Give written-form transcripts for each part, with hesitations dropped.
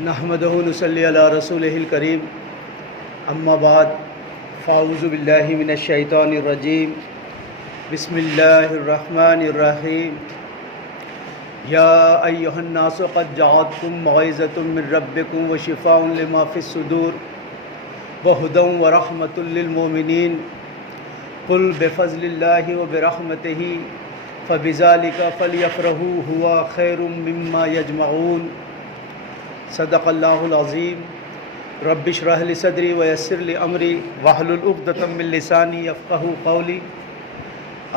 نحمدہ نصلی علی رسولہ الکریم اما بعد فاعوذ باللہ من الشیطان الرجیم بسم اللہ الرحمن الرحیم یا ایہا الناس قد جاءتکم موعظۃ من ربکم وشفاء لما فی الصدور وہدی ورحمۃ للمؤمنین قل بفضل اللہ وبرحمتہ فبذلک فلیفرحوا ھو خیر مما یجمعون صدق اللہ العظیم رب اشرح لی صدری ویسر لی امری واحلل عقدۃ من لسانی یفقہوا قولی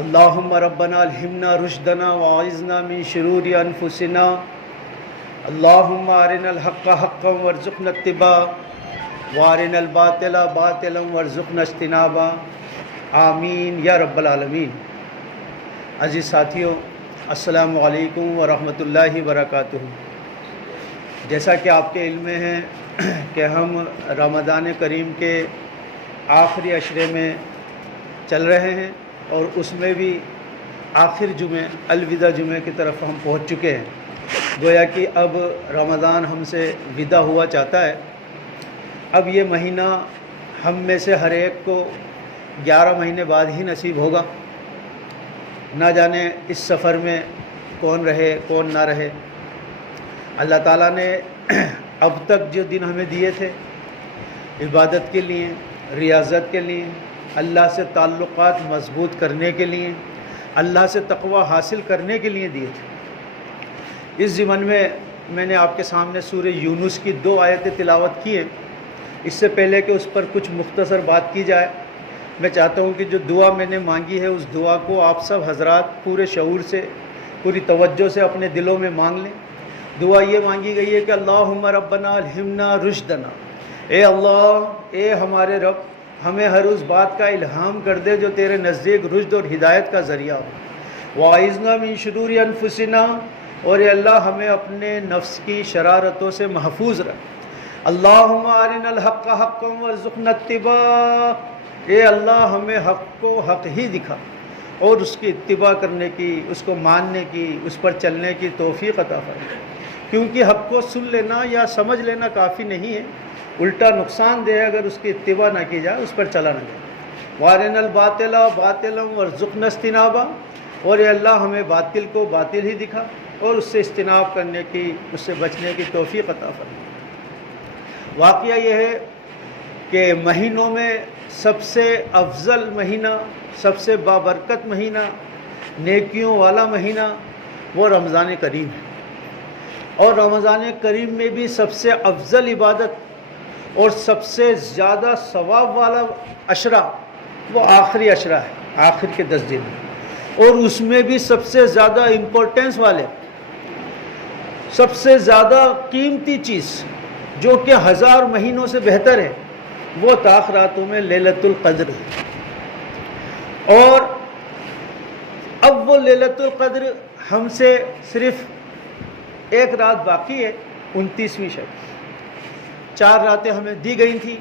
اللہم ربنا الہمنا رشدنا واعذنا من شرور انفسنا اللہم ارنا الحق حقا وارزقنا اتباعہ وارنا الباطل باطلا وارزقنا اجتنابہ آمین یا رب العالمین۔ عزیز ساتھیوں، السلام علیکم ورحمۃ اللہ وبرکاتہ۔ جیسا کہ آپ کے علم میں ہے کہ ہم رمضان کریم کے آخری عشرے میں چل رہے ہیں اور اس میں بھی آخر جمعے الوداع جمعے کی طرف ہم پہنچ چکے ہیں۔ گویا کہ اب رمضان ہم سے ودا ہوا چاہتا ہے۔ اب یہ مہینہ ہم میں سے ہر ایک کو 11 مہینے بعد ہی نصیب ہوگا۔ نہ جانے اس سفر میں کون رہے کون نہ رہے۔ اللہ تعالیٰ نے اب تک جو دن ہمیں دیے تھے عبادت کے لیے، ریاضت کے لیے، اللہ سے تعلقات مضبوط کرنے کے لیے، اللہ سے تقوی حاصل کرنے کے لیے دیے تھے۔ اس ضمن میں میں نے آپ کے سامنے سورہ یونس کی 2 آیتیں تلاوت کی ہیں۔ اس سے پہلے کہ اس پر کچھ مختصر بات کی جائے، میں چاہتا ہوں کہ جو دعا میں نے مانگی ہے اس دعا کو آپ سب حضرات پورے شعور سے، پوری توجہ سے اپنے دلوں میں مانگ لیں۔ دعا یہ مانگی گئی ہے کہ اللہم ربنا الہمنا رشدنا، اے اللہ، اے ہمارے رب، ہمیں ہر اس بات کا الہام کر دے جو تیرے نزدیک رشد اور ہدایت کا ذریعہ ہو۔ واعذنا من شرور انفسنا، اور اے اللہ ہمیں اپنے نفس کی شرارتوں سے محفوظ رکھ۔ اللہم ارنا الحق حقا وارزقنا اتباعہ، اے اللہ ہمیں حق کو حق ہی دکھا اور اس کی اتباع کرنے کی، اس کو ماننے کی، اس پر چلنے کی توفیق عطا فرما، کیونکہ حق کو سن لینا یا سمجھ لینا کافی نہیں ہے، الٹا نقصان دہ ہے اگر اس کی اتباع نہ کی جائے، اس پر چلا نہ جائے۔ وارنا الباطل باطلا وارزقنا اجتنابہ، اور اے اللہ ہمیں باطل کو باطل ہی دکھا اور اس سے اجتناب کرنے کی، اس سے بچنے کی توفیق عطا فرما۔ واقعہ یہ ہے کہ مہینوں میں سب سے افضل مہینہ، سب سے بابرکت مہینہ، نیکیوں والا مہینہ وہ رمضان کریم ہے، اور رمضان کریم میں بھی سب سے افضل عبادت اور سب سے زیادہ ثواب والا عشرہ وہ آخری عشرہ ہے، آخر کے 10 دن، اور اس میں بھی سب سے زیادہ امپورٹنس والے، سب سے زیادہ قیمتی چیز جو کہ 1000 مہینوں سے بہتر ہے، وہ تاخراتوں میں لیلۃ القدر ہے۔ اور اب وہ لیلۃ القدر ہم سے صرف ایک رات باقی ہے، 29ویں شب۔ 4 راتیں ہمیں دی گئی تھیں،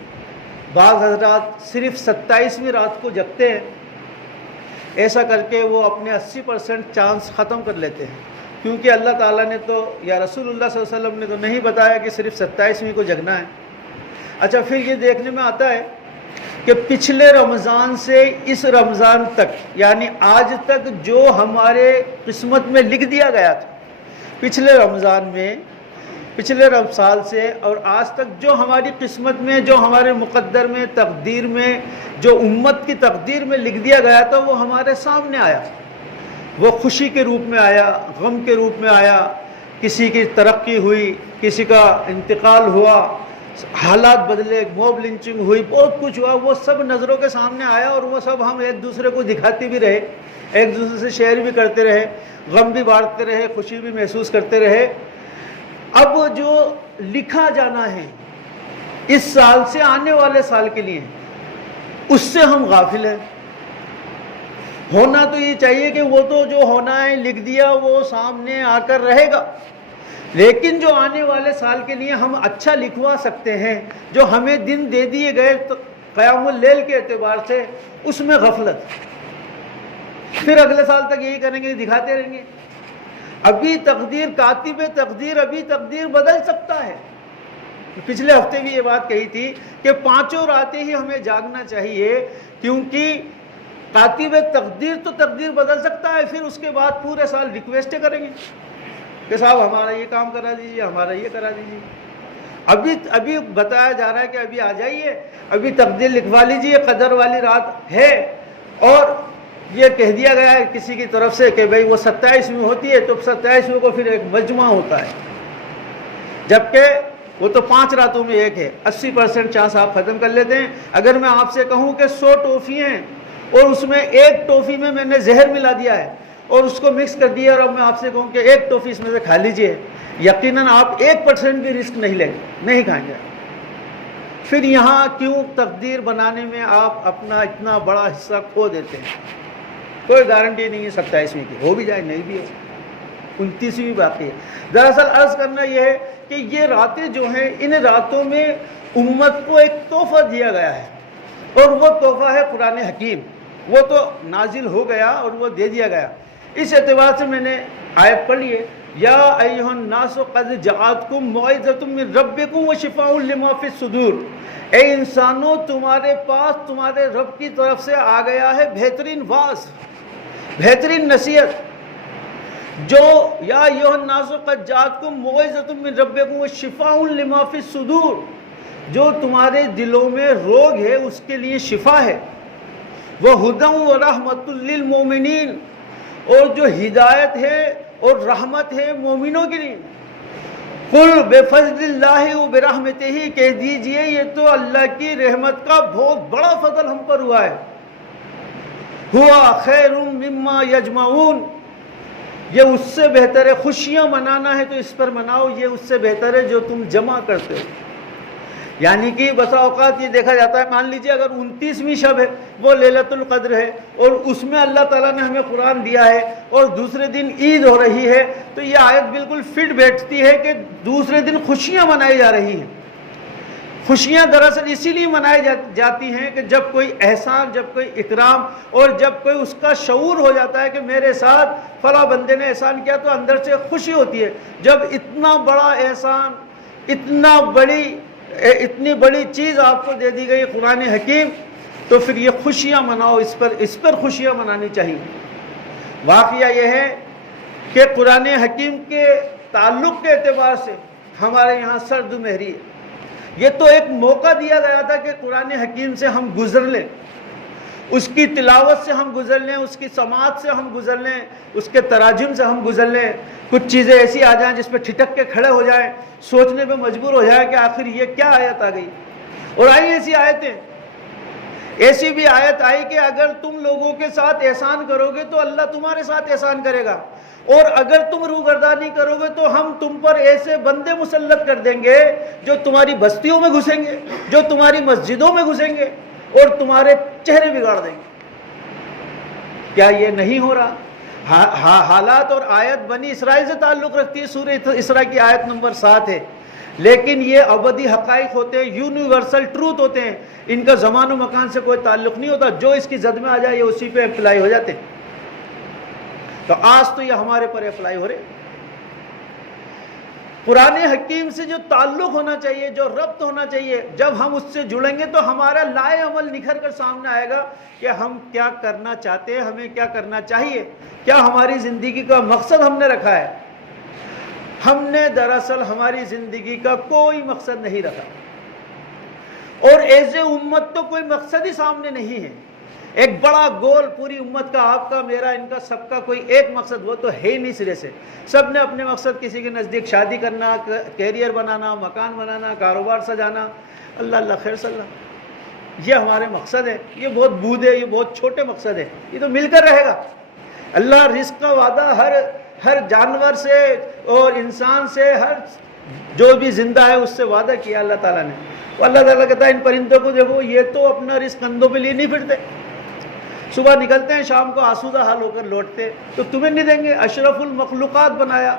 بعض حضرات صرف 27ویں رات کو جگتے ہیں، ایسا کر کے وہ اپنے 80% چانس ختم کر لیتے ہیں، کیونکہ اللہ تعالیٰ نے تو یا رسول اللہ صلی اللہ علیہ وسلم نے تو نہیں بتایا کہ صرف 27ویں کو جگنا ہے۔ اچھا، پھر یہ دیکھنے میں آتا ہے کہ پچھلے رمضان سے اس رمضان تک، یعنی آج تک جو ہمارے قسمت میں لکھ دیا گیا تھا، پچھلے رمضان میں، پچھلے سال سے اور آج تک جو ہماری قسمت میں، جو ہمارے مقدر میں، تقدیر میں، جو امت کی تقدیر میں لکھ دیا گیا تھا، وہ ہمارے سامنے آیا۔ وہ خوشی کے روپ میں آیا، غم کے روپ میں آیا، کسی کی ترقی ہوئی، کسی کا انتقال ہوا، حالات بدلے، موب لنچنگ ہوئی، بہت کچھ ہوا، وہ سب نظروں کے سامنے آیا، اور وہ سب ہم ایک دوسرے کو دکھاتے بھی رہے، ایک دوسرے سے شیئر بھی کرتے رہے، غم بھی بانٹتے رہے، خوشی بھی محسوس کرتے رہے۔ اب جو لکھا جانا ہے اس سال سے آنے والے سال کے لیے، اس سے ہم غافل ہیں۔ ہونا تو یہ چاہیے کہ وہ تو جو ہونا ہے لکھ دیا، وہ سامنے آ کر رہے گا، لیکن جو آنے والے سال کے لیے ہم اچھا لکھوا سکتے ہیں، جو ہمیں دن دے دیے گئے قیام اللیل کے اعتبار سے، اس میں غفلت۔ پھر اگلے سال تک یہی کریں گے، دکھاتے رہیں گے۔ ابھی تقدیر، کاتب تقدیر ابھی تقدیر بدل سکتا ہے، پچھلے ہفتے بھی یہ بات کہی تھی کہ 5 راتیں ہی ہمیں جاگنا چاہیے، کیونکہ کاتب تقدیر تو تقدیر بدل سکتا ہے، پھر اس کے بعد پورے سال ریکویسٹیں کریں گے کہ صاحب ہمارا یہ کام کرا دیجیے، ہمارا یہ کرا دیجیے۔ ابھی بتایا جا رہا ہے کہ ابھی آ جائیے، ابھی تقدیر لکھوا لیجیے، قدر والی رات ہے، اور یہ کہہ دیا گیا ہے کسی کی طرف سے کہ بھئی وہ 27 میں ہوتی ہے، تو 27 کو پھر ایک مجمع ہوتا ہے، جبکہ وہ تو 5 راتوں میں ایک ہے۔ 80% چانس آپ ختم کر لیتے ہیں۔ اگر میں آپ سے کہوں کہ 100 ٹوفیاں ہیں اور اس میں ایک ٹوفی میں نے زہر ملا دیا ہے اور اس کو مکس کر دیا، اور اب میں آپ سے کہوں کہ ایک ٹوفی اس میں سے کھا لیجئے، یقیناً آپ 1% بھی رسک نہیں لیں گے، نہیں کھائیں گے۔ پھر یہاں کیوں تقدیر بنانے میں آپ اپنا اتنا بڑا حصہ کھو دیتے ہیں؟ کوئی گارنٹی نہیں ہے 27ویں کی، ہو بھی جائے نہیں بھی ہو، 29ویں باقی ہے۔ دراصل عرض کرنا یہ ہے کہ یہ راتیں جو ہیں، ان راتوں میں امت کو ایک تحفہ دیا گیا ہے، اور وہ تحفہ ہے قرآن حکیم۔ وہ تو نازل ہو گیا اور وہ دے دیا گیا۔ اس اعتبار سے میں نے آیت پڑھ لی ہے، یا ایھا الناس قد جاءتکم موعظۃ من ربکم وشفاء لما فی الصدور، اے انسانوں تمہارے پاس تمہارے رب کی طرف سے آ گیا ہے بہترین واعظ، بہترین نصیحت، جو یا ایھا الناس قد جاءتکم موعظۃ من ربکم وشفاء لما فی الصدور، جو تمہارے دلوں میں روگ ہے اس کے لیے شفا ہے، وَهُدًى وَرَحْمَةٌ لِّلْمُؤْمِنِينَ، اور جو ہدایت ہے اور رحمت ہے مومنوں کے لیے۔ قُلْ بِفَضْلِ اللَّهِ وَبِرَحْمَتِهِ، کہہ دیجئے یہ تو اللہ کی رحمت کا بہت بڑا فضل ہم پر ہوا ہے۔ هُوَ خَيْرٌ مِّمَّا يَجْمَعُونَ، یہ اس سے بہتر ہے، خوشیاں منانا ہے تو اس پر مناؤ، یہ اس سے بہتر ہے جو تم جمع کرتے ہو۔ یعنی کہ بسا اوقات یہ دیکھا جاتا ہے، مان لیجئے اگر 29ویں شب ہے، وہ لیلۃ القدر ہے، اور اس میں اللہ تعالیٰ نے ہمیں قرآن دیا ہے، اور دوسرے دن عید ہو رہی ہے، تو یہ آیت بالکل فٹ بیٹھتی ہے کہ دوسرے دن خوشیاں منائی جا رہی ہیں۔ خوشیاں دراصل اسی لیے منائی جاتی ہیں کہ جب کوئی احسان، جب کوئی اکرام، اور جب کوئی اس کا شعور ہو جاتا ہے کہ میرے ساتھ فلاں بندے نے احسان کیا، تو اندر سے خوشی ہوتی ہے۔ جب اتنا بڑا احسان، اتنی بڑی چیز آپ کو دے دی گئی قرآن حکیم، تو پھر یہ خوشیاں مناؤ، اس پر خوشیاں منانی چاہیے۔ واقعہ یہ ہے کہ قرآن حکیم کے تعلق کے اعتبار سے ہمارے یہاں سرد مہری ہے۔ یہ تو ایک موقع دیا گیا تھا کہ قرآن حکیم سے ہم گزر لیں، اس کی تلاوت سے ہم گزر لیں، اس کی سماعت سے ہم گزر لیں، اس کے تراجم سے ہم گزر لیں، کچھ چیزیں ایسی آ جائیں جس پہ ٹھٹک کے کھڑے ہو جائیں، سوچنے پہ مجبور ہو جائے کہ آخر یہ کیا آیت آ گئی۔ اور آئی ایسی آیتیں، ایسی بھی آیت آئی کہ اگر تم لوگوں کے ساتھ احسان کرو گے تو اللہ تمہارے ساتھ احسان کرے گا، اور اگر تم روگردانی کرو گے تو ہم تم پر ایسے بندے مسلط کر دیں گے جو تمہاری بستیوں میں گھسیں گے، جو تمہاری مسجدوں میں گھسیں گے، اور تمہارے چہرے بگاڑ دیں گے۔ کیا یہ نہیں ہو رہا؟ حالات اور آیت بنی اسرائیل سے تعلق رکھتی ہے، سورہ اسراء کی آیت نمبر 7 ہے، لیکن یہ ابدی حقائق ہوتے ہیں، یونیورسل ٹروت ہوتے ہیں، ان کا زمان و مکان سے کوئی تعلق نہیں ہوتا، جو اس کی زد میں آ جائے یہ اسی پہ اپلائی ہو جاتے ہیں۔ تو آج تو یہ ہمارے پر اپلائی ہو رہے۔ قرآن حکیم سے جو تعلق ہونا چاہیے، جو ربط ہونا چاہیے، جب ہم اس سے جڑیں گے تو ہمارا لائے عمل نکھر کر سامنے آئے گا کہ ہم کیا کرنا چاہتے ہیں، ہمیں کیا کرنا چاہیے، کیا ہماری زندگی کا مقصد ہم نے رکھا ہے۔ ہم نے دراصل ہماری زندگی کا کوئی مقصد نہیں رکھا، اور ایز اے امت تو کوئی مقصد ہی سامنے نہیں ہے۔ ایک بڑا گول پوری امت کا، آپ کا، میرا، ان کا، سب کا کوئی ایک مقصد وہ تو ہے ہی نہیں سرے سے۔ سب نے اپنے مقصد، کسی کے نزدیک شادی کرنا، کیریئر بنانا، مکان بنانا، کاروبار سجانا، اللہ اللہ خیر صلی اللہ، یہ ہمارے مقصد ہے۔ یہ بہت بود ہے، یہ بہت چھوٹے مقصد ہے، یہ تو مل کر رہے گا۔ اللہ رزق کا وعدہ ہر جانور سے اور انسان سے، ہر جو بھی زندہ ہے اس سے وعدہ کیا اللہ تعالیٰ نے۔ تو اللہ تعالیٰ کہتا ہے ان پرندوں کو دیکھو، یہ تو اپنا رزق کندھوں پہ لیے نہیں پھرتے، صبح نکلتے ہیں شام کو آسودہ حال ہو کر لوٹتے، تو تمہیں نہیں دیں گے؟ اشرف المخلوقات بنایا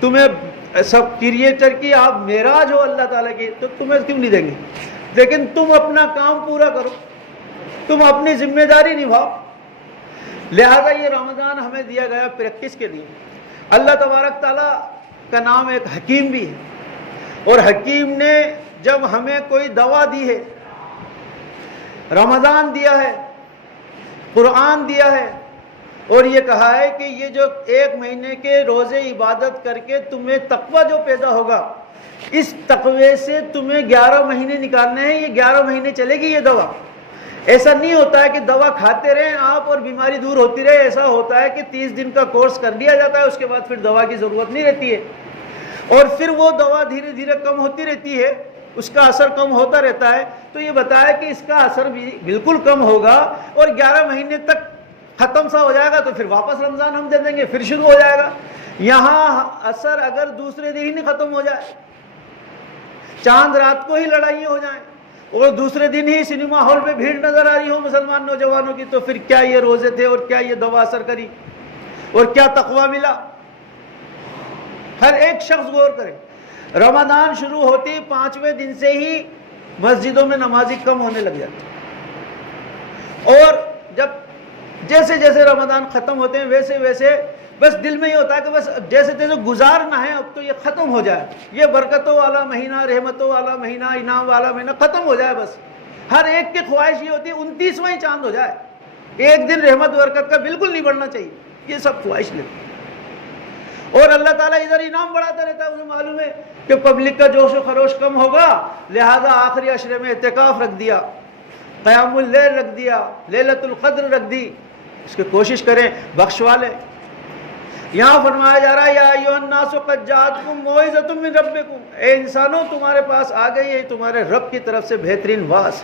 تمہیں، سب کریٹر کی آپ معراج ہو اللہ تعالیٰ کی، تو تمہیں کیوں نہیں دیں گے؟ لیکن تم اپنا کام پورا کرو، تم اپنی ذمہ داری نبھاؤ۔ لہذا یہ رمضان ہمیں دیا گیا پریکٹس کے لیے۔ اللہ تبارک تعالیٰ کا نام ایک حکیم بھی ہے، اور حکیم نے جب ہمیں کوئی دوا دی ہے، رمضان دیا ہے، قرآن دیا ہے، اور یہ کہا ہے کہ یہ جو 1 مہینے کے روزے عبادت کر کے تمہیں تقوی جو پیدا ہوگا، اس تقوی سے تمہیں 11 مہینے نکالنے ہیں، یہ 11 مہینے چلے گی یہ دوا۔ ایسا نہیں ہوتا ہے کہ دوا کھاتے رہیں آپ اور بیماری دور ہوتی رہے، ایسا ہوتا ہے کہ 30 دن کا کورس کر لیا جاتا ہے، اس کے بعد پھر دوا کی ضرورت نہیں رہتی ہے، اور پھر وہ دوا دھیرے دھیرے کم ہوتی رہتی ہے، اس کا اثر کم ہوتا رہتا ہے۔ تو یہ بتایا کہ اس کا اثر بھی بالکل کم ہوگا، اور 11 مہینے تک ختم سا ہو جائے گا، تو پھر واپس رمضان ہم دے دیں گے، پھر شروع ہو جائے گا۔ یہاں اثر اگر دوسرے دن ہی ختم ہو جائے، چاند رات کو ہی لڑائیاں ہو جائیں، اور دوسرے دن ہی سنیما ہال میں بھیڑ نظر آ رہی ہو مسلمان نوجوانوں کی، تو پھر کیا یہ روزے تھے اور کیا یہ دوا اثر کری اور کیا تقوی ملا؟ ہر ایک شخص غور کرے۔ رمضان شروع ہوتی 5ویں دن سے ہی مسجدوں میں نمازی کم ہونے لگ جاتے، اور جب جیسے جیسے رمضان ختم ہوتے ہیں ویسے ویسے بس دل میں یہ ہوتا ہے کہ بس جیسے تیسے گزارنا ہے، اب تو یہ ختم ہو جائے، یہ برکتوں والا مہینہ، رحمتوں والا مہینہ، انعام والا مہینہ ختم ہو جائے۔ بس ہر ایک کی خواہش یہ ہوتی ہے 29واں ہی چاند ہو جائے، ایک دن رحمت برکت کا بالکل نہیں بڑھنا چاہیے، یہ سب خواہش لیتے۔ اور اللہ تعالیٰ ادھر انعام بڑھاتا رہتا ہے، انہیں معلوم ہے کہ پبلک کا جوش و خروش کم ہوگا، لہذا آخری عشرے میں اعتکاف رکھ دیا، قیام اللیل رکھ دیا، لیلۃ القدر رکھ دی، اس کی کوشش کریں بخشوا لیں۔ یہاں فرمایا جا رہا ہے یا ایھا الناس قد جاءتکم موعظۃ من ربکم، اے انسانوں تمہارے پاس آ گئی ہے تمہارے رب کی طرف سے بہترین واعظ۔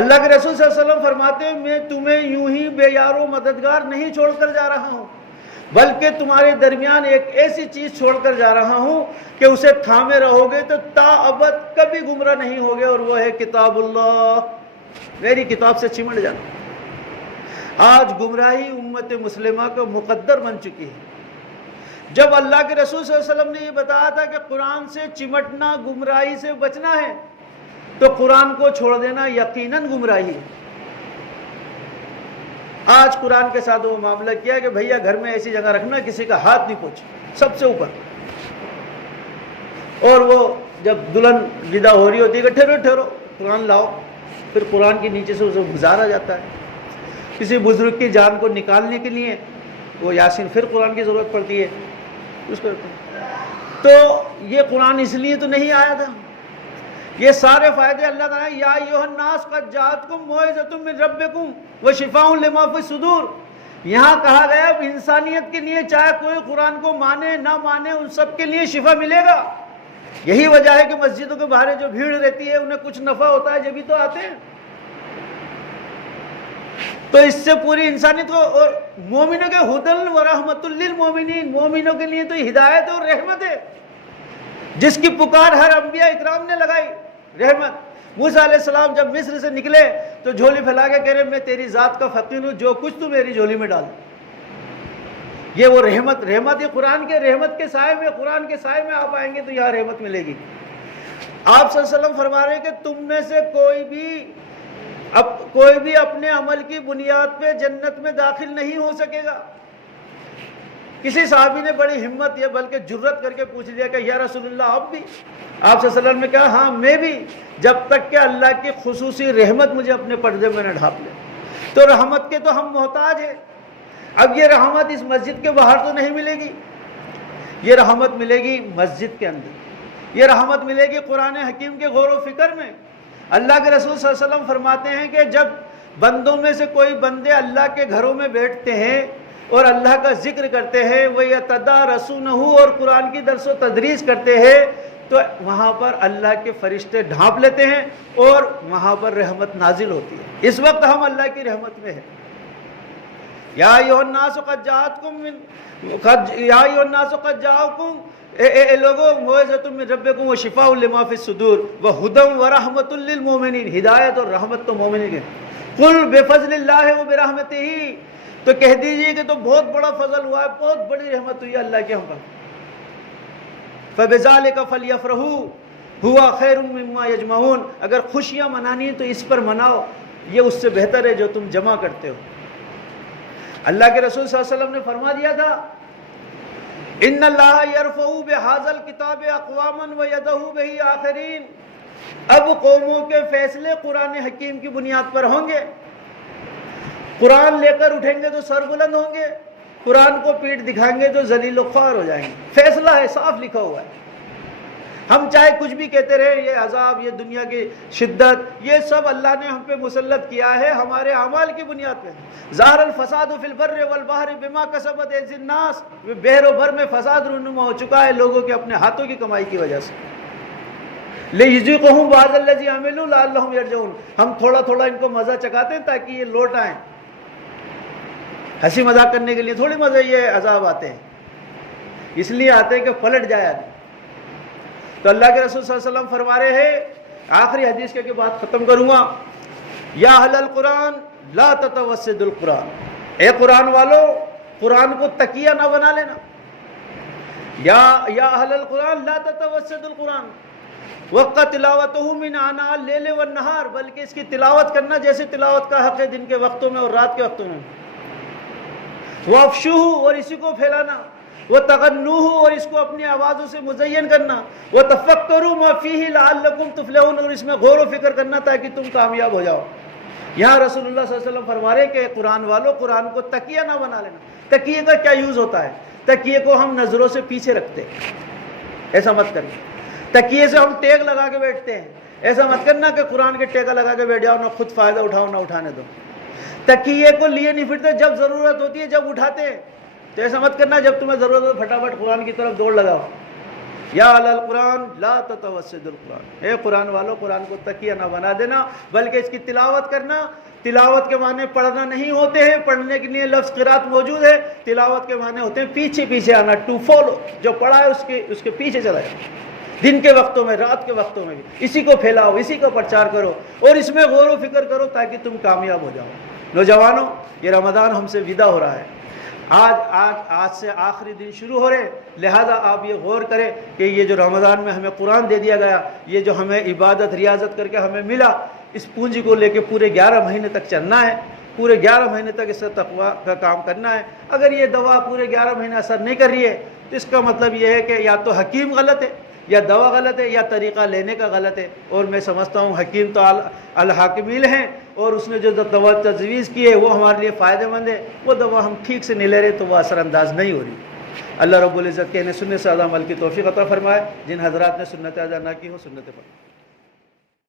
اللہ کے رسول صلی اللہ علیہ وسلم فرماتے ہیں میں تمہیں یوں ہی بے یار و مددگار نہیں چھوڑ کر جا رہا ہوں، بلکہ تمہارے درمیان ایک ایسی چیز چھوڑ کر جا رہا ہوں کہ اسے تھامے رہو گے تو تا ابد کبھی گمراہ نہیں ہوگے، اور وہ ہے کتاب اللہ، میری کتاب سے چمٹ جانا۔ آج گمراہی امت مسلمہ کا مقدر بن چکی ہے۔ جب اللہ کے رسول صلی اللہ علیہ وسلم نے یہ بتایا تھا کہ قرآن سے چمٹنا گمراہی سے بچنا ہے، تو قرآن کو چھوڑ دینا یقیناً گمراہی ہے۔ آج قرآن کے ساتھ وہ معاملہ کیا کہ بھیا گھر میں ایسی جگہ رکھنا کسی کا ہاتھ نہیں پہنچے، سب سے اوپر، اور وہ جب دلہن ودا ہو رہی ہوتی ہے کہ ٹھہرو ٹھہرو قرآن لاؤ، پھر قرآن کے نیچے سے اسے گزارا جاتا ہے۔ کسی بزرگ کی جان کو نکالنے کے لیے وہ یاسین پھر قرآن کی ضرورت پڑتی ہے اس کو، تو یہ قرآن اس لیے تو نہیں آیا تھا۔ یہ سارے فائدے اللہ تعالیٰ یا ایھا الناس قد جاءتکم موعظۃ من ربکم وشفاء لما فی الصدور، یہاں کہا گیا انسانیت کے لیے چاہے کوئی قرآن کو مانے نہ مانے ان سب کے لیے شفا ملے گا۔ یہی وجہ ہے کہ مسجدوں کے باہر جو بھیڑ رہتی ہے انہیں کچھ نفع ہوتا ہے جبھی تو آتے ہیں۔ تو اس سے پوری انسانیت کو، اور مومنوں کے ہدی و رحمت للمومنین، مومنوں کے لیے تو ہدایت اور رحمت ہے، جس کی پکار ہر انبیاء اکرام نے لگائی، رحمت۔ موسیٰ علیہ السلام جب مصر سے نکلے تو جھولی پھیلا کے کہہ رہے میں تیری ذات کا فقیر ہوں، جو کچھ تو میری جھولی میں ڈال۔ یہ وہ رحمت، رحمت یہ قرآن کے رحمت کے سائے میں، قرآن کے سائے میں آپ آئیں گے تو یہاں رحمت ملے گی۔ آپ صلی اللہ علیہ وسلم فرما رہے ہیں کہ تم میں سے کوئی بھی اپنے عمل کی بنیاد پہ جنت میں داخل نہیں ہو سکے گا۔ کسی صحابی نے بڑی ہمت یا بلکہ جرت کر کے پوچھ لیا کہ یا رسول اللہ آپ بھی؟ آپ صلی اللہ علیہ وسلم نے کہا ہاں میں بھی، جب تک کہ اللہ کی خصوصی رحمت مجھے اپنے پردے میں نہ ڈھانپ لے۔ تو رحمت کے تو ہم محتاج ہیں۔ اب یہ رحمت اس مسجد کے باہر تو نہیں ملے گی، یہ رحمت ملے گی مسجد کے اندر، یہ رحمت ملے گی قرآن حکیم کے غور و فکر میں۔ اللہ کے رسول صلی اللہ علیہ وسلم فرماتے ہیں کہ جب بندوں میں سے کوئی بندے اللہ کے گھروں میں بیٹھتے ہیں اور اللہ کا ذکر کرتے ہیں، وَيَتَدَارَسُونَهُ، اور قرآن کی درس و تدریس کرتے ہیں، تو وہاں پر اللہ کے فرشتے ڈھانپ لیتے ہیں اور وہاں پر رحمت نازل ہوتی ہے۔ اس وقت ہم اللہ کی رحمت میں ہیں۔ یا ایھا الناس قد جاءکم، اے لوگوں موعظۃ من ربکم وشفاء لما فی الصدور وہدی ورحمۃ للمؤمنین، ہدایت اور رحمت تو مومنین کے۔ قل بفضل اللہ وبرحمتہ، تو کہہ دیجئے کہ تو بہت بڑا فضل ہوا ہے، بہت بڑی رحمت ہوئی ہے اللہ کے ہم پر۔ فبذلک فلیفرحوا ھو خیر مما یجمعون، اگر خوشیاں منانی ہیں تو اس پر مناؤ، یہ اس سے بہتر ہے جو تم جمع کرتے ہو۔ اللہ کے رسول صلی اللہ علیہ وسلم نے فرما دیا تھا ان اللہ یرفع بہذا الکتاب اقواما ویدع بہ آخرین، اب قوموں کے فیصلے قرآن حکیم کی بنیاد پر ہوں گے، قرآن لے کر اٹھیں گے تو سر بلند ہوں گے، قرآن کو پیٹھ دکھائیں گے تو ذلیل و خوار ہو جائیں گے۔ فیصلہ ہے، صاف لکھا ہوا ہے۔ ہم چاہے کچھ بھی کہتے رہے، یہ عذاب، یہ دنیا کی شدت، یہ سب اللہ نے ہم پہ مسلط کیا ہے ہمارے اعمال کی بنیاد پہ۔ ظہر الفساد فی البر والبحر بما کسبت ایدی الناس، بحر و بر میں فساد رونما ہو چکا ہے لوگوں کے اپنے ہاتھوں کی کمائی کی وجہ سے۔ لیذیقہم بعض الذی عملوا لعلہم یرجعون، ہم تھوڑا تھوڑا ان کو مزہ چکاتے ہیں تاکہ یہ لوٹ آئیں۔ ہنسی مذاق کرنے کے لیے تھوڑی مزے یہ عذاب آتے ہیں، اس لیے آتے ہیں کہ پلٹ جائے آدمی۔ تو اللہ کے رسول صلی اللہ علیہ وسلم فرما رہے ہیں، آخری حدیث کے بات ختم کروں گا، یا اہل القرآن لا تتوسد القرآن، اے قرآن والو قرآن کو تکیہ نہ بنا لینا۔ یا اہل القرآن لا تتوسد القرآن وقت تلاوتہ من آناء اللیل والنہار، بلکہ اس کی تلاوت کرنا جیسے تلاوت کا حق ہے دن کے وقتوں میں اور رات کے وقتوں میں۔ وافشوہ، اور اسی کو پھیلانا، وتغنوہ، اور اس کو اپنی آوازوں سے مزین کرنا، وتفکروا ما فیہ لعلکم تفلحون، اور اس میں غور و فکر کرنا تاکہ تم کامیاب ہو جاؤ۔ یہاں رسول اللہ صلی اللہ علیہ وسلم فرما رہے کہ قرآن والو قرآن کو تکیہ نہ بنا لینا۔ تکیے کا کیا یوز ہوتا ہے؟ تکیے کو ہم نظروں سے پیچھے رکھتے ہیں، ایسا مت کرنا۔ تکیے سے ہم ٹیک لگا کے بیٹھتے ہیں، ایسا مت کرنا کہ قرآن کے ٹیکا لگا کے بیٹھ جاؤ، نہ خود فائدہ اٹھاؤ نہ اٹھانے دو۔ تکیے کو لیے نہیں پھرتے، جب ضرورت ہوتی ہے جب اٹھاتے ہیں، تو ایسا مت کرنا جب تمہیں ضرورت ہو پھٹافٹ قرآن کی طرف دوڑ لگاؤ۔ یا اہل القرآن لا تتوسد القرآن، اے قرآن والو قرآن کو تکیہ نہ بنا دینا، بلکہ اس کی تلاوت کرنا۔ تلاوت کے معنی پڑھنا نہیں ہوتے ہیں، پڑھنے کے لیے لفظ قرات موجود ہے، تلاوت کے معنی ہوتے ہیں پیچھے پیچھے آنا، ٹو فالو، جو پڑھا ہے اس کے پیچھے چلا جائے، دن کے وقتوں میں رات کے وقتوں میں بھی اسی کو پھیلاؤ، اسی کو پرچار کرو اور اس میں غور و فکر کرو تاکہ تم کامیاب ہو جاؤ۔ نوجوانوں، یہ رمضان ہم سے ودا ہو رہا ہے، آج سے آخری دن شروع ہو رہے، لہذا آپ یہ غور کریں کہ یہ جو رمضان میں ہمیں قرآن دے دیا گیا، یہ جو ہمیں عبادت ریاضت کر کے ہمیں ملا، اس پونجی کو لے کے پورے 11 مہینے تک چلنا ہے، پورے 11 مہینے تک اس سے تقویٰ کا کام کرنا ہے۔ اگر یہ دوا پورے 11 مہینے اثر نہیں کر رہی ہے تو اس کا مطلب یہ ہے کہ یا تو حکیم غلط ہے، یا دوا غلط ہے، یا طریقہ لینے کا غلط ہے، اور میں سمجھتا ہوں حکیم تو الحاکمین ہیں، اور اس نے جو دوا تجویز کی ہے وہ ہمارے لیے فائدہ مند ہے، وہ دوا ہم ٹھیک سے نہیں لے رہے تو وہ اثر انداز نہیں ہو رہی۔ اللہ رب العزت کے سنت سے زیادہ عمل کی توفیق عطا فرمائے، جن حضرات نے سنت ادا نہ کی ہو سنت پر